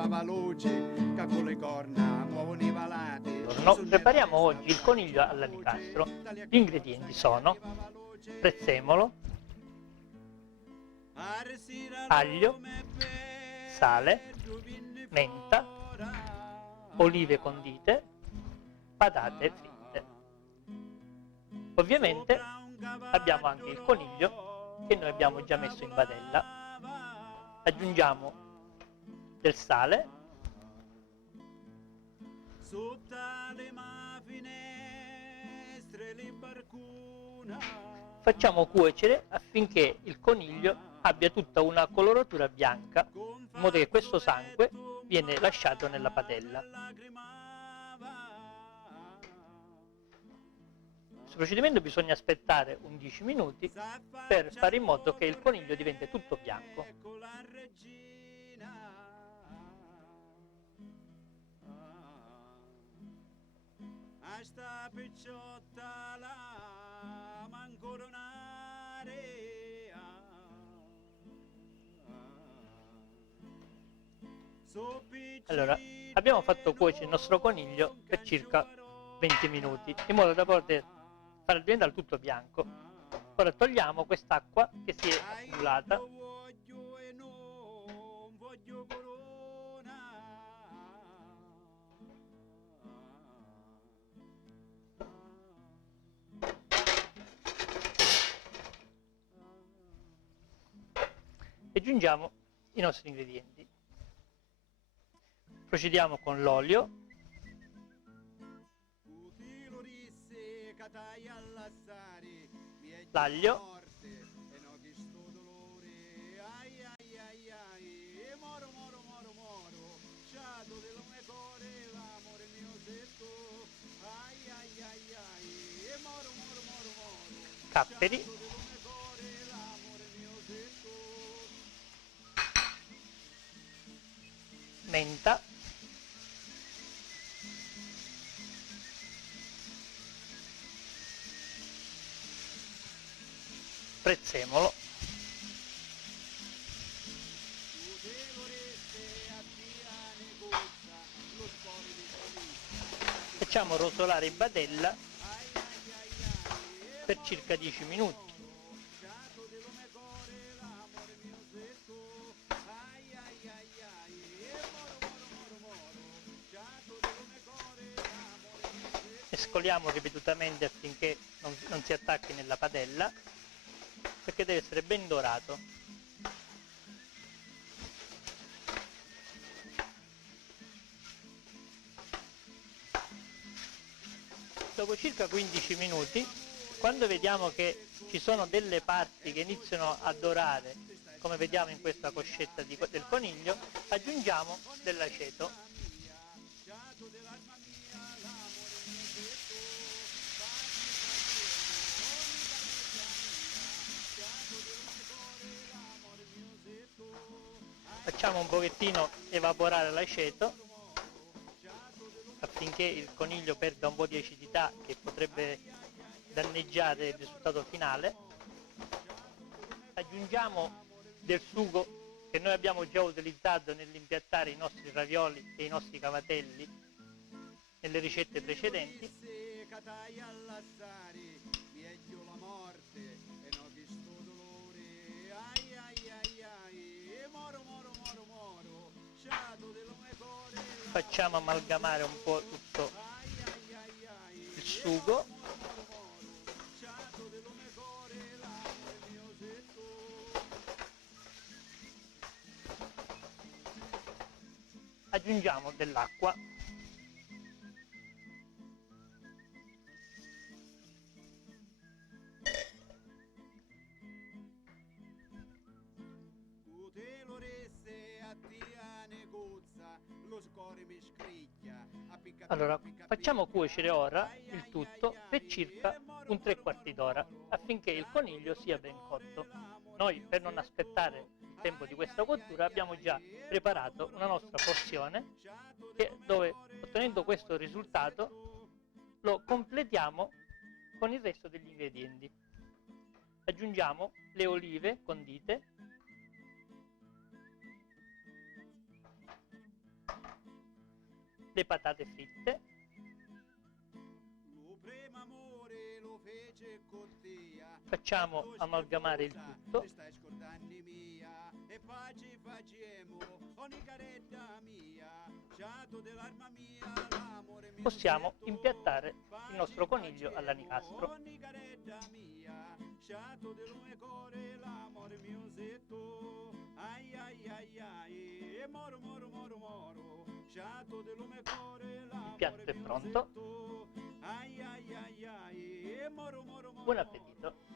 va veloce, che con le corna muovono i valati. Prepariamo oggi il coniglio all'anicastro. Gli ingredienti sono prezzemolo, aglio, sale, menta, olive condite, patate fritte. Ovviamente abbiamo anche il coniglio che noi abbiamo già messo in padella. Aggiungiamo del sale, facciamo cuocere affinché il coniglio abbia tutta una coloratura bianca, in modo che questo sangue viene lasciato nella padella. Questo procedimento bisogna aspettare 10 minuti per fare in modo che il coniglio diventi tutto bianco. Allora, abbiamo fatto cuocere il nostro coniglio per circa 20 minuti, in modo da poter far diventare tutto bianco. Ora togliamo quest'acqua che si è accumulata. E aggiungiamo i nostri ingredienti. Procediamo con l'olio, l'aglio, capperi, menta, prezzemolo, facciamo rosolare in padella per circa 10 minuti. Mescoliamo ripetutamente affinché non si attacchi nella padella, perché deve essere ben dorato. Dopo circa 15 minuti, quando vediamo che ci sono delle parti che iniziano a dorare, come vediamo in questa coscetta del coniglio, aggiungiamo dell'aceto. Facciamo un pochettino evaporare l'aceto affinché il coniglio perda un po' di acidità che potrebbe danneggiare il risultato finale. Aggiungiamo del sugo che noi abbiamo già utilizzato nell'impiattare i nostri ravioli e i nostri cavatelli nelle ricette precedenti. Facciamo amalgamare un po' tutto il sugo. Aggiungiamo dell'acqua. Allora, facciamo cuocere ora il tutto per circa un 3/4 d'ora affinché il coniglio sia ben cotto. Noi, per non aspettare il tempo di questa cottura, abbiamo già preparato una nostra porzione dove, ottenendo questo risultato, lo completiamo con il resto degli ingredienti. Aggiungiamo le olive condite, le patate fritte, facciamo amalgamare il tutto, possiamo impiattare il nostro coniglio all'anicastro. Il piatto è pronto. Buon appetito!